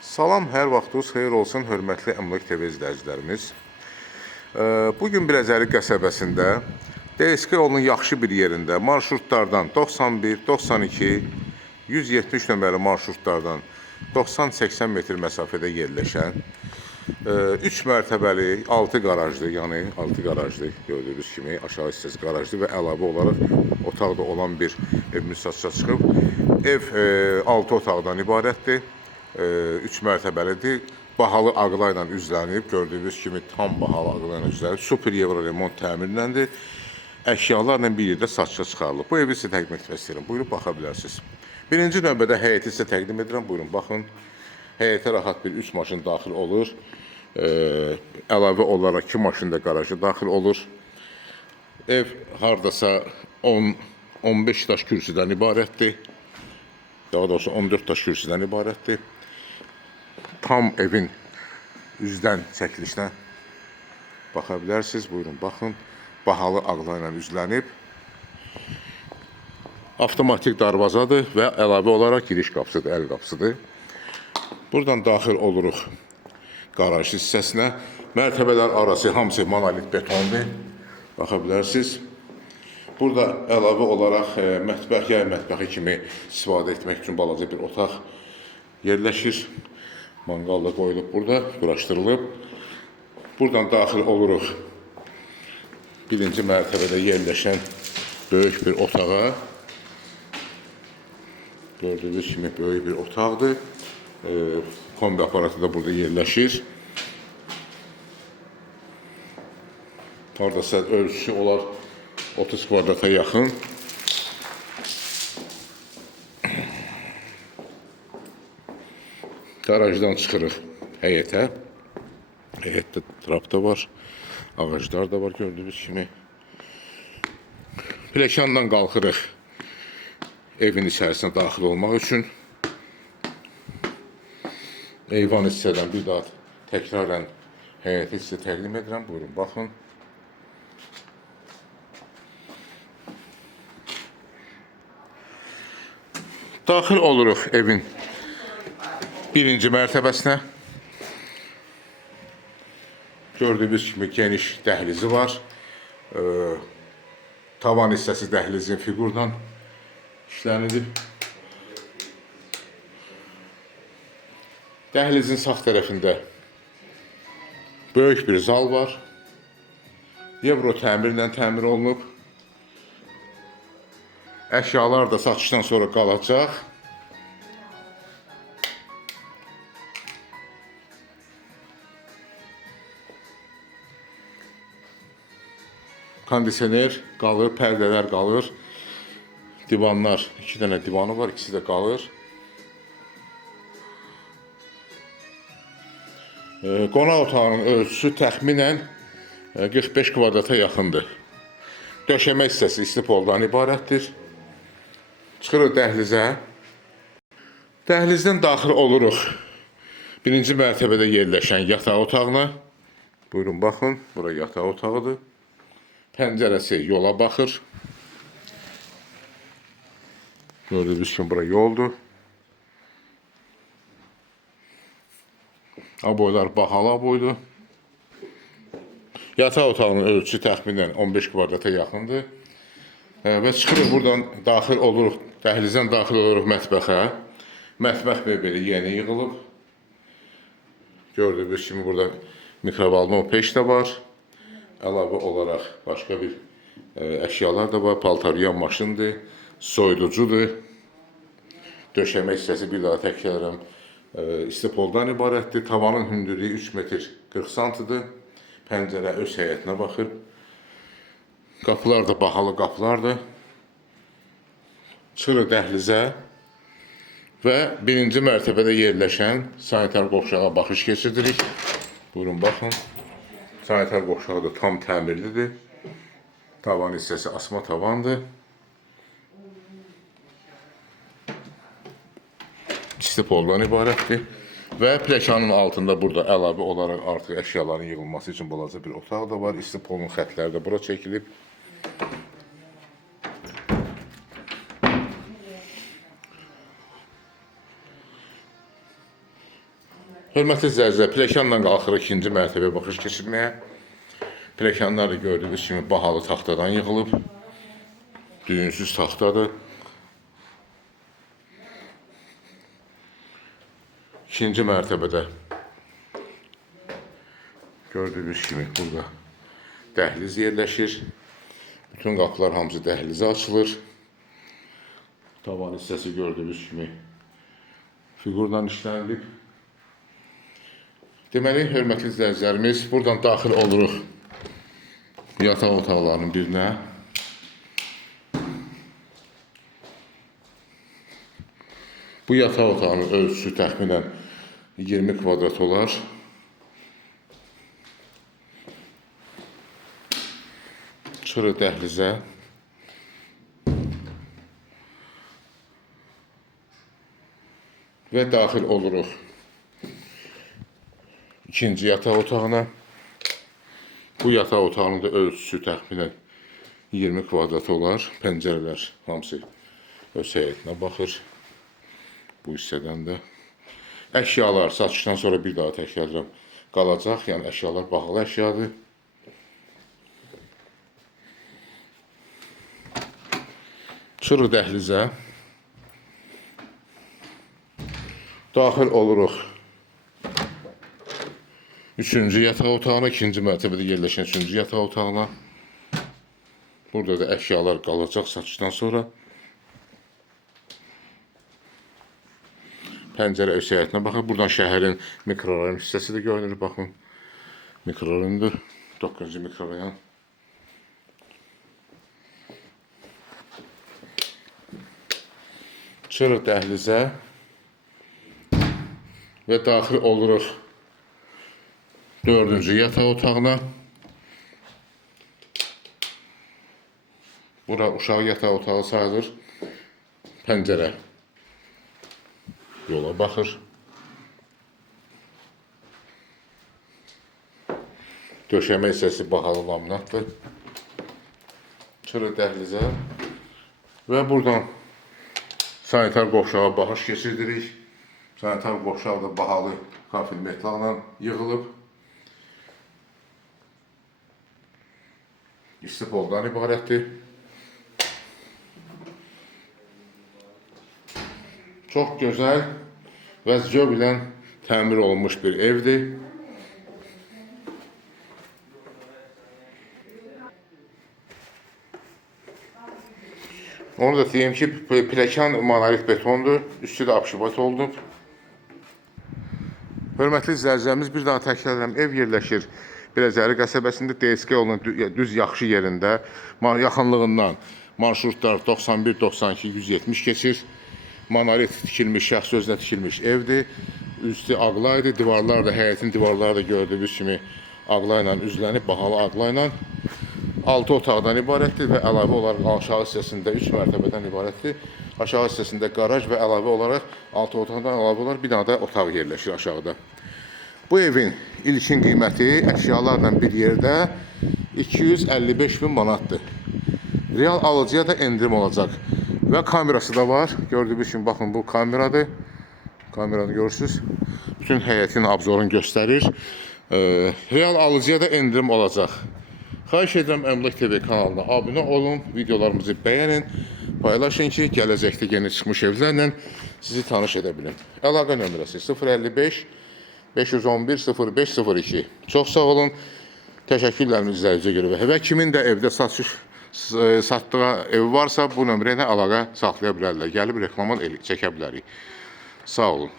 Salam, hər vaxtınız xeyir olsun, hörmətli Əmlak TV izləyicilərimiz. Bugün Biləcəri qəsəbəsində DSK yolunun yaxşı bir yerində marşrutlardan 91, 92, 170 nömrəli marşrutlardan 90-80 metr məsafədə yerləşən 3 mərtəbəli, 6 qarajlı, yəni 6 qarajlı gördüyünüz kimi aşağı hissəsi qarajlı və əlavə olaraq otaqda olan bir evimiz satışa çıxıb. Ev 6 otaqdan ibarətdir. 3 mərtəbəlidir. Bahalı ağla ilə üzlənib, gördüyünüz kimi tam bahalı ağla ilə üzlənib. Super Euro remont təmirləndir. Əşyalarla bir yerdə satışa çıxarılıb. Bu evi sizə təqdim etmək istəyirəm. Buyurub baxa bilərsiniz. Birinci növbədə həyəti sizə təqdim edirəm. Buyurun baxın. Həyətə rahat bir 3 maşın daxil olur. Əlavə olaraq 2 maşın da qaraja daxil olur. Ev hardasa 10-15 daş kürsüdən ibarətdir. Daha doğrusu 14 daş kürsüdən ibarətdir. Tam evin üzdən çəkilişinə baxa bilərsiniz. Buyurun, baxın. Bahalı ağla ilə üzlənib. Avtomatik darvazadır və əlavə olaraq giriş qapısıdır, əl qapısıdır. Buradan daxil oluruq qaraj hissəsinə. Mərtəbələr arası hamısı monolit betondur. Baxa bilərsiniz. Burada əlavə olaraq mətbəxi kimi istifadə etmək üçün balaca bir otaq yerləşir. Manqal da qoyulub burada, quraşdırılıb. Buradan daxil oluruq birinci mərtəbədə yerləşən böyük bir otağa. Gördüyünüz kimi böyük bir otaqdır. Kombi aparatı da burada yerləşir. Haradasa ölçüsü olar 30 kvadrata yaxın. Garajdan çıxırıq həyətə. Həyətdə trap da var, ağaclar da var gördüyünüz kimi. Pləkandan qalxırıq evin içərisinə daxil olmaq üçün. Eyvan hissədən bir daha təkrarən həyəti sizə təqdim edirəm. Buyurun, baxın. Daxil oluruq evin birinci mərtəbəsinə. Gördüyünüz kimi geniş dəhlizi var. Tavan hissəsi dəhlizin figurdan işlənilib. Dəhlizin sağ tərəfində böyük bir zal var. Euro təmirlə təmir olunub. Əşyalar da satışdan sonra qalacaq. Kondisioner qalır, pərdələr qalır. Divanlar, 2 dənə divanı var, ikisi də qalır. Qonaq otağının ölçüsü təxminən 45 kvadrata yaxındır. Döşəmə hissəsi istipoldan ibarətdir. Çıxırıq dəhlizə. Dəhlizdən daxil oluruq birinci mərtəbədə yerləşən yataq otağına. Buyurun, baxın, bura yataq otağıdır. Pəncərəsi yola baxır. Gördüyünüz kimi bura yoldur. Aboylar bahalı aboydur. Yataq otağının ölçüsü təxminən 15 kvadrata yaxındır. Və çıxırıq buradan daxil oluruq, dəhlizdən daxil oluruq mətbəxə. Mətbəx mebeli yeni yığılıb. Gördüyünüz kimi burada mikrovalma peş də var. Əlavə olaraq başqa bir əşyalar da var. Paltaryan maşındır, soyuducudur. Döşəmə hissəsi bir daha təkrarən istipoldan ibarətdir. Tavanın hündürlüyü 3 metr 40 santıdır. Pəncərə öz həyətinə baxır. Qapılar da bahalı qapılardır. Çıxırıq dəhlizə və birinci mərtəbədə yerləşən sanitar qovşağa baxış keçirdirik. Buyurun, baxın. Sanitar qovşağı da tam təmirlidir. Tavan hissəsi asma tavandır. İstipoldan ibarətdir. Və pləkanın altında burada əlavə olaraq artıq əşyaların yığılması üçün balaca bir otaq da var. İstipolun xətləri də bura çəkilib. Hörmətli izləyicilər, pilləkənlə qalxırıq ikinci mərtəbəyə baxış keçirməyə. Pilləkənlər də gördüyünüz kimi bahalı taxtadan yığılıb. Düyünsüz taxtadır. İkinci mərtəbədə gördüyünüz kimi burada dəhliz yerləşir. Bütün qapılar hamısı dəhlizə açılır. Tavan hissəsi gördüyünüz kimi figurla işlənilib. Deməli, hörmətli izləyicilərimiz, buradan daxil oluruq yataq otaqlarının birinə. Bu yataq otağının ölçüsü təxminən 20 kvadrat olar. Çıxırıq dəhlizə. Və daxil oluruq ikinci yataq otağına. Bu yataq otağının da ölçüsü təxminən 20 kvadrat olar. Pəncərələr hamısı öz həyətinə baxır. Bu hissədən də əşyalar satışdan sonra bir daha təkrarlayıram qalacaq. Yəni əşyalar bahalı əşyadır. Çıxırıq dəhlizə. Daxil oluruq üçüncü yataq otağına, ikinci mərtəbədə yerləşən üçüncü yataq otağına. Burada da əşyalar qalacaq satışdan sonra. Pəncərə öz həyətinə baxın. Buradan şəhərin mikrorayon hissəsi də görünür. Baxın, mikrorayondur. 9-cu mikrorayon. Çıxırıq dəhlizə və daxil oluruq 4-cü yataq otağına. Bura uşaq yataq otağı sayılır. Pəncərə yola baxır. Döşəmə hissəsi bahalı laminatdır. Çıxırıq dəhlizə və buradan sanitar qovşağa baxış keçirdirik. Sanitar qovşaq da bahalı kafil metalla yığılıb. İstipoldan ibarətdir. Çox gözəl və zövqlə təmir olunmuş bir evdir. Onu da deyim ki, pilləkən monolit betondur, üstü də abşibat olunub. Hörmətli izləyicilərimiz, bir daha təkrarlayıram, ev yerləşir Biləcəri qəsəbəsində, DSK yolunun düz yaxşı yerində, yaxınlığından marşrutlar 91, 92, 170 keçir. Monolit tikilmiş, şəxsi özünə tikilmiş evdir. Üstü ağlaydı, divarlar da, həyətin divarları da gördüyünüz kimi ağlayla üzlənib, bahalı ağlayla. 6 otaqdan ibarətdir və əlavə olaraq aşağı hissəsində 3 mərtəbədən ibarətdir. Aşağı hissəsində qaraj və əlavə olaraq 6 otaqdan əlavə olaraq bir dənə də otaq yerləşir aşağıda. Bu evin ilkin qiyməti əşyalarla bir yerdə 255 min manatdır. Real alıcıya da endirim olacaq. Və kamerası da var. Gördüyünüz kimi, baxın, bu kameradır. Kameranı görürsünüz. Bütün həyətin abzorunu göstərir. Real alıcıya da endirim olacaq. Xahiş edirəm, Əmlak TV kanalına abunə olun, videolarımızı bəyənin, paylaşın ki, gələcəkdə yeni çıxmış evlərlə sizi tanış edə bilim. Əlaqə nömrəsi 055 511 0502. Çox sağ olun, təşəkkürlərimi izləyicə görə və kimin də evdə satdığı evi varsa bu nömrə ilə əlaqə saxlaya bilərlər. Gəlib reklama çəkə bilərik. Sağ olun.